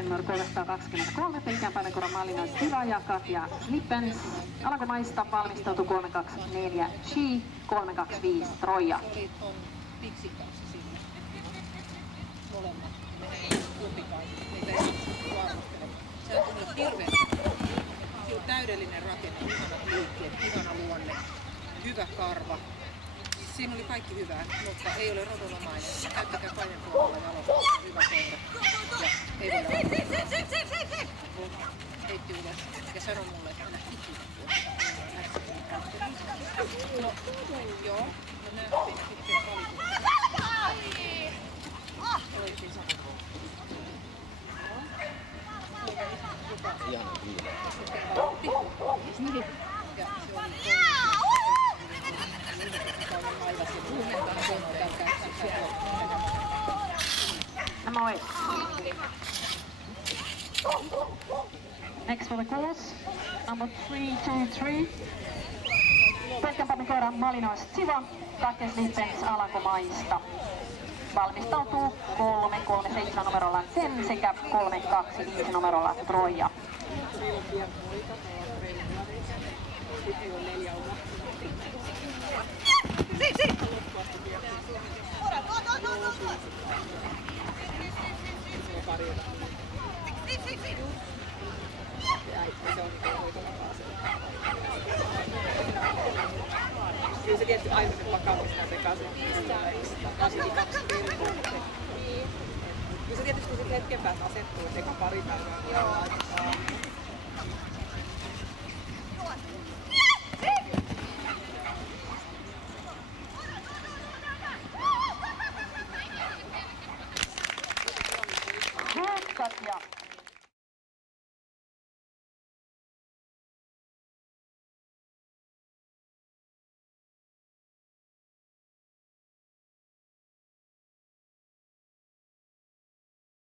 Numero 323, pelkään päivänkoron Malina Styra ja Katja Lippens. Alankomaista valmistautuu 324 Shi, 325 Troja. Pixin kanssa sinne. Molemmat. Kumpikaan. Niitä ei varmastele. Se on tullut hirveän täydellinen rakenne, ihanat liikkeet, ihana luonne, hyvä karva. Siinä oli kaikki hyvää, mutta ei ole rodonomainen. Käyttäkää kaiken puolella jalossa, hyvä koira. Ja ei voida heitti ylös ja sanoi mulle, että älä ikinä no, joo, me nähtiin ja sitten valittiin. Olettiin sama. Ihana kiinni. Ja se oli Number 8. Next for the course, number 323. Pelkän päivänkoiran Malina Styra, Katja Lippens Alankomaista. Valmistautuu 337 numerolla Zen sekä 325 numerolla Troja. Kyllä se tietysti aina se pakauksena sekaisin. Kyllä se tietysti kun hetken päästä asettuu, että eka pari päivää.